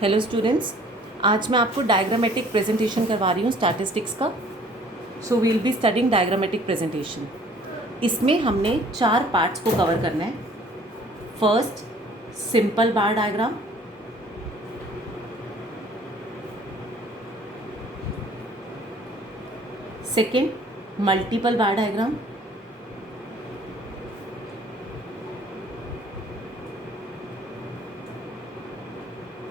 Hello students, आज मैं आपको डायग्रामेटिक प्रेजेंटेशन करवा रही हूँ स्टैटिस्टिक्स का। So we will be studying diagrammatic presentation. इसमें हमने 4 पार्ट्स को कवर करना है। First, simple bar diagram. Second, multiple bar diagram.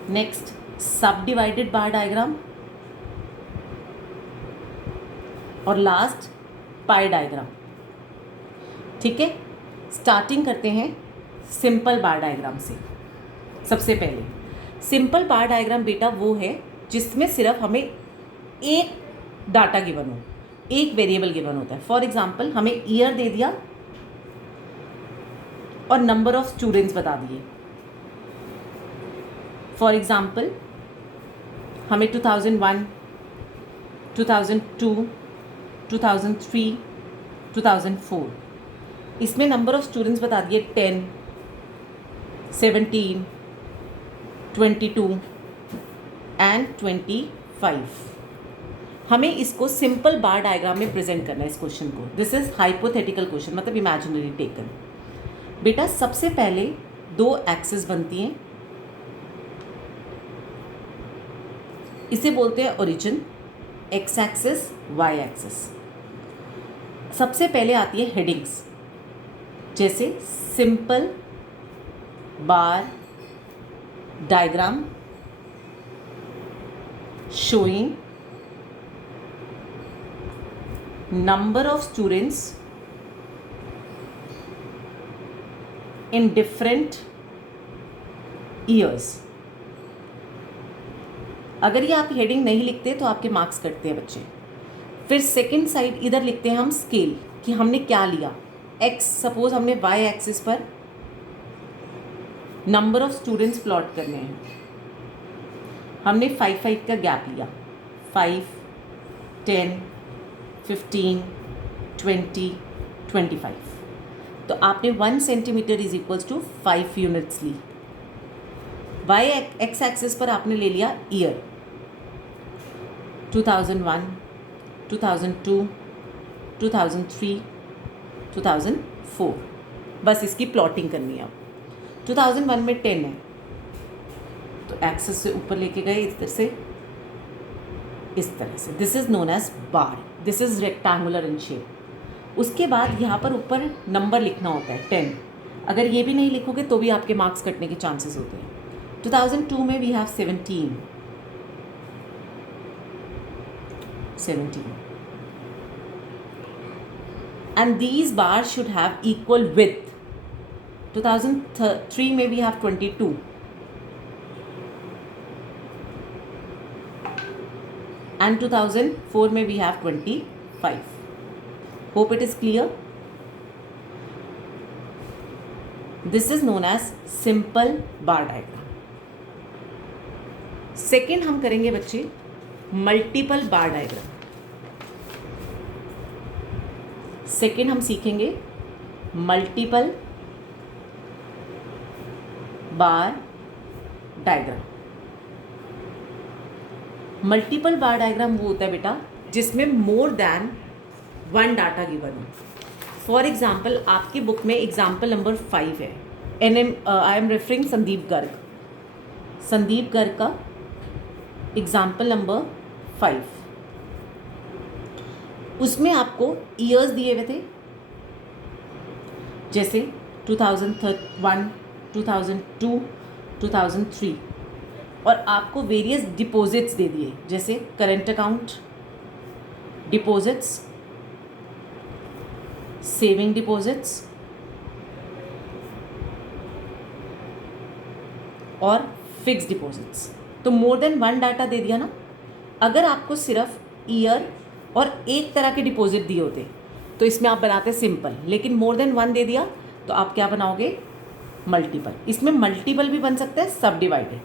Next, subdivided bar diagram. और लास्ट, पाई डायग्राम। ठीक है, स्टार्टिंग करते हैं सिंपल बार डायग्राम से। सबसे पहले सिंपल बार डायग्राम बेटा वो है जिसमें सिर्फ हमें एक डाटा गिवन हो, एक वेरिएबल गिवन होता है। फॉर एग्जांपल हमें ईयर दे दिया और नंबर ऑफ स्टूडेंट्स बता दिए। फॉर एग्जांपल हमें 2001, 2002, 2003, 2004, इसमें नंबर ऑफ स्टूडेंट्स बता दिए 10, 17, 22 एंड 25। हमें इसको सिंपल बार डायग्राम में प्रेजेंट करना है इस क्वेश्चन को। दिस इज हाइपोथेटिकल क्वेश्चन, मतलब इमेजिनरी टेकन। बेटा सबसे पहले 2 एक्सिस बनती हैं, इसे बोलते हैं origin, X axis, Y axis. सबसे पहले आती है हेडिंग्स, जैसे simple bar diagram showing number of students in different years. अगर ये आप हेडिंग नहीं लिखते तो आपके मार्क्स कटते हैं बच्चे। फिर सेकंड साइड इधर लिखते हैं हम स्केल, कि हमने क्या लिया। एक्स, सपोज हमने वाई एक्सिस पर नंबर ऑफ स्टूडेंट्स प्लॉट करने हैं। हमने 5 का गैप लिया, 5, 10, 15, 20, 25। तो आपने 1 centimetre is equals to 5 units ली। वाई एक्स एक्सिस पर आपने ले लिया ईयर, 2001, 2002, 2003, 2004। बस इसकी प्लॉटिंग करनी है। अब 2001 में 10 है, तो एक्सिस से ऊपर लेके गए इस तरह से। This is known as bar. This is rectangular in shape. उसके बाद यहाँ पर ऊपर नंबर लिखना होता है 10। अगर ये भी नहीं लिखोगे तो भी आपके मार्क्स कटने के चांसेस होते हैं। 2002 में we have 17 and these bars should have equal width. 2003 में we have 22 and 2004 में we have 25. Hope it is clear. This is known as simple bar diagram. Second हम करेंगे बच्चे मल्टीपल बार डायग्राम। सेकेंड हम सीखेंगे multiple bar diagram. Multiple bar diagram वो होता है बेटा जिसमें मोर देन 1 डाटा गिवन हो। फॉर एग्जाम्पल आपकी बुक में एग्जाम्पल नंबर 5 है। I am referring Sandeep Garg का एग्जाम्पल नंबर 5। उसमें आपको ईयर्स दिए हुए थे, जैसे 2001, 2002, 2003, और आपको वेरियस डिपॉजिट्स दे दिए, जैसे current account deposits, saving deposits और फिक्स डिपॉजिट्स। तो मोर देन 1 डाटा दे दिया ना। अगर आपको सिर्फ ईयर और एक तरह के डिपॉजिट दिए होते तो इसमें आप बनाते सिंपल, लेकिन मोर देन 1 दे दिया तो आप क्या बनाओगे, मल्टीपल। इसमें मल्टीपल भी बन सकता है सब डिवाइडेड।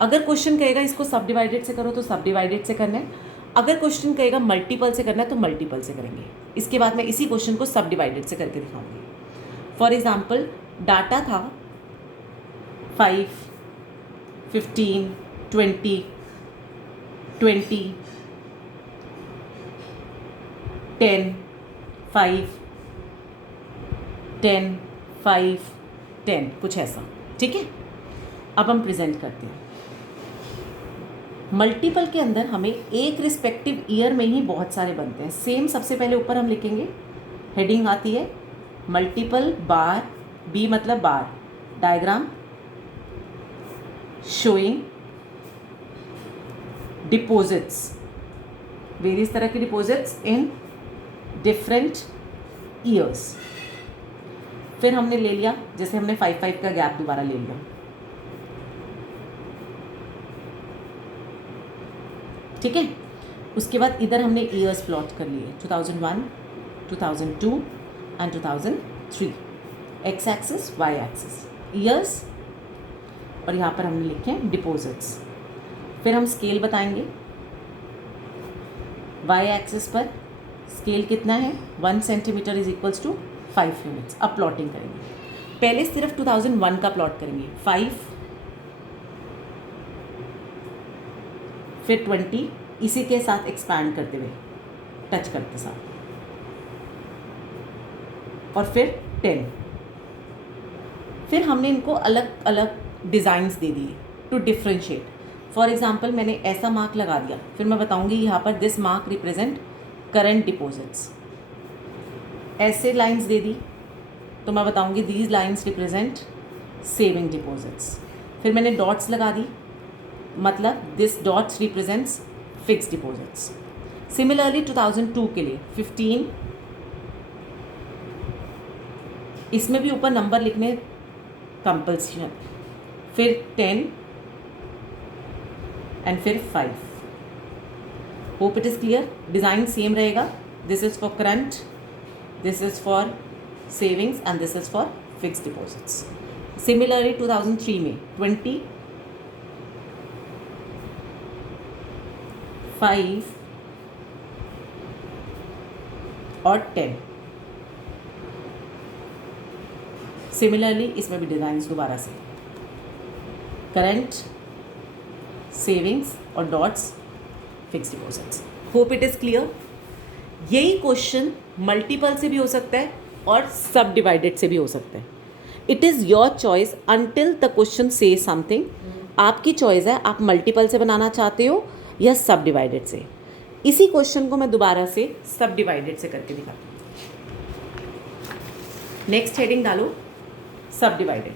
अगर क्वेश्चन कहेगा इसको सब डिवाइडेड से करो तो सब डिवाइडेड से करना है। अगर क्वेश्चन कहेगा मल्टीपल से करना है तो मल्टीपल से करेंगे। इसके बाद मैं इसी क्वेश्चन को सब डिवाइडेड से करके दिखाऊंगी। फॉर एग्जाम्पल डाटा था 5, 15, 20, 20, 10, 5, 10, 5, 10, कुछ ऐसा, ठीक है। अब हम प्रेजेंट करते हैं। मल्टीपल के अंदर हमें एक रिस्पेक्टिव ईयर में ही बहुत सारे बनते हैं। सेम सबसे पहले ऊपर हम लिखेंगे, हेडिंग आती है मल्टीपल बार, बी मतलब बार, डायग्राम शोइंग डिपॉजिट्स, वेरियस तरह के डिपॉजिट्स इन डिफरेंट ईयर्स। फिर हमने ले लिया, जैसे हमने 5 का गैप दोबारा ले लिया, ठीक है। उसके बाद इधर हमने ईयर्स प्लॉट कर लिए, 2001, 2002 and 2003, X axis Y axis years, और यहाँ पर हमने लिखे हैं डिपॉजिट्स। फिर हम स्केल बताएंगे, वाई एक्सिस पर स्केल कितना है, 1 centimetre is equals to 5 units. अब प्लॉटिंग करेंगे, पहले सिर्फ 2001 का प्लॉट करेंगे, 5, फिर 20, इसी के साथ एक्सपैंड करते हुए, टच करते साथ, और फिर 10। फिर हमने इनको अलग अलग डिज़ाइंस दे दिए टू डिफ्रेंशिएट। फॉर एग्जांपल मैंने ऐसा मार्क लगा दिया, फिर मैं बताऊंगी यहाँ पर this mark represent current deposits. ऐसे लाइंस दे दी तो मैं बताऊंगी these lines represent saving deposits. फिर मैंने डॉट्स लगा दी, मतलब this dots represents fix deposits. Similarly 2002 के लिए 15, इसमें भी ऊपर नंबर लिखने कंपल्सन, फिर 10 एंड फिर 5। Hope it is clear. Design same रहेगा, this is for current, this is for savings and this is for fix deposits. Similarly 2003 में 20, 5 और 10। सिमिलरली इसमें भी डिज़ाइंस दोबारा से, करंट, सेविंग्स और dots, fix deposits. Hope it is clear. यही question multiple से भी हो सकता है और सब डिवाइडेड से भी हो सकता है। It is your choice until the question से समथिंग। आपकी चॉइस है, आप मल्टीपल से बनाना चाहते हो या सब डिवाइडेड से। इसी क्वेश्चन को मैं दोबारा से सब डिवाइडेड से करके दिखाती हूँ। नेक्स्ट हेडिंग डालो, सब डिवाइडेड।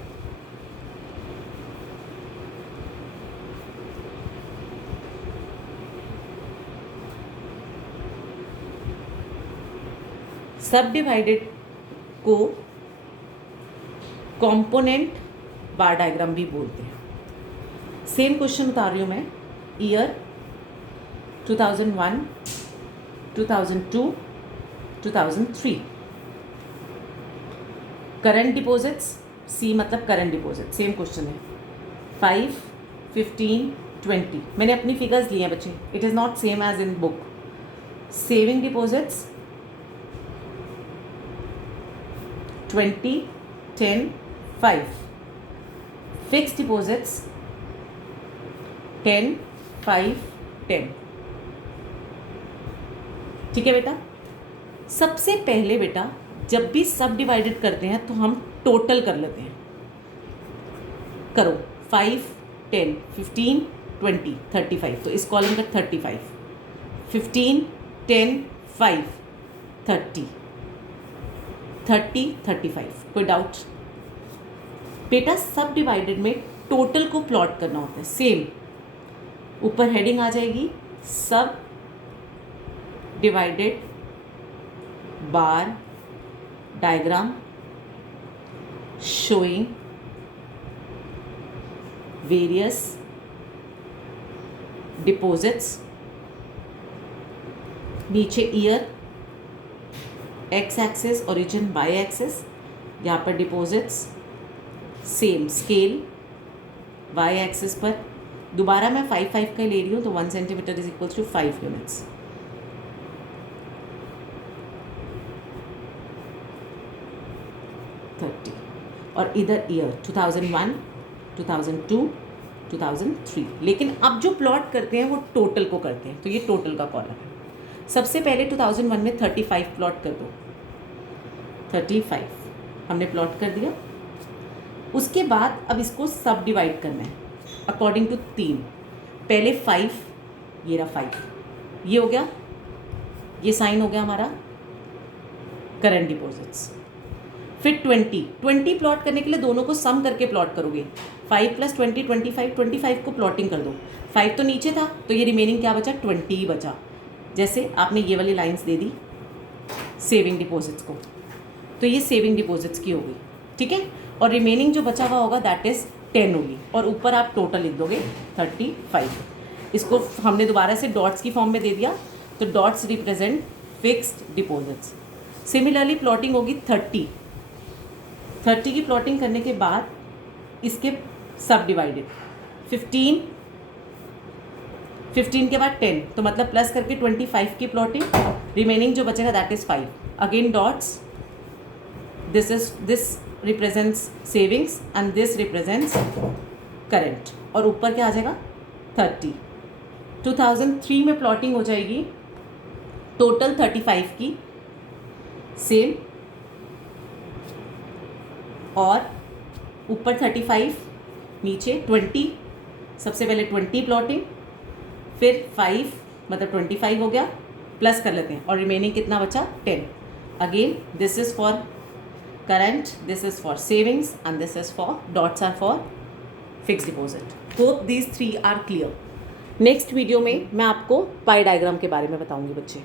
सब डिवाइडेड को कंपोनेंट बार डायग्राम भी बोलते हैं। सेम क्वेश्चन बता रही हूँ मैं, ईयर 2001, 2002, 2003। करंट डिपॉजिट्स, सी मतलब करंट डिपॉजिट, सेम क्वेश्चन है, 5, 15, 20। मैंने अपनी फिगर्स लिए हैं बच्चे, it is not same as in book. Saving deposits 20, 10, 5। Fix deposits 10, 5, 10। ठीक है बेटा। सबसे पहले बेटा जब भी सब डिवाइडेड करते हैं तो हम टोटल कर लेते हैं। करो 5, 10, 15, 20, 35। तो इस कॉलम का 35, 15, 10, 5, 30, 30, 35। कोई डाउट? बेटा सब डिवाइडेड में टोटल को प्लॉट करना होता है। सेम ऊपर हेडिंग आ जाएगी, subdivided bar diagram showing various deposits. नीचे year, X axis origin, Y axis, यहाँ पर deposits, same scale Y axis पर। दोबारा मैं 5 का ले रही हूँ तो 1 centimetre is equals to 5 units. और इधर ईयर 2001, 2002, 2003। लेकिन अब जो प्लॉट करते हैं वो टोटल को करते हैं, तो ये टोटल का कॉलम है। सबसे पहले 2001 में 35 प्लॉट कर दो, 35 हमने प्लॉट कर दिया। उसके बाद अब इसको सब डिवाइड करना है अकॉर्डिंग टू 3। पहले 5, ये रहा 5, ये हो गया, ये साइन हो गया हमारा करंट डिपॉजिट्स। फिर 20 प्लॉट करने के लिए दोनों को सम करके प्लॉट करोगे, 5 + 20 25, 25 को प्लॉटिंग कर दो। 5 तो नीचे था तो ये रिमेनिंग क्या बचा, 20 ही बचा। जैसे आपने ये वाली लाइंस दे दी सेविंग डिपॉजिट्स को, तो ये सेविंग डिपॉजिट्स की होगी, ठीक है। और रिमेनिंग जो बचा हुआ होगा दैट इज़ 10 होगी, और ऊपर आप टोटल लिख दोगे 35। इसको हमने दोबारा से डॉट्स की फॉर्म में दे दिया, तो dots represent fixed deposits. Similarly plotting होगी 30 की प्लॉटिंग करने के बाद इसके सब डिवाइडेड 15 के बाद 10, तो मतलब प्लस करके 25 की प्लॉटिंग, रिमेनिंग जो बचेगा that is 5। Again dots, this represents savings and this represents current, और ऊपर क्या आ जाएगा 30। 2003 में प्लॉटिंग हो जाएगी टोटल 35 की सेम, और ऊपर 35, नीचे 20, सबसे पहले 20 प्लॉटिंग, फिर 5 मतलब 25 हो गया, प्लस कर लेते हैं, और रिमेनिंग कितना बचा 10। Again this is for current, this is for savings and this is for dots are for fix deposit. Hope these 3 are clear. Next video में मैं आपको पाई डायग्राम के बारे में बताऊंगी बच्चे।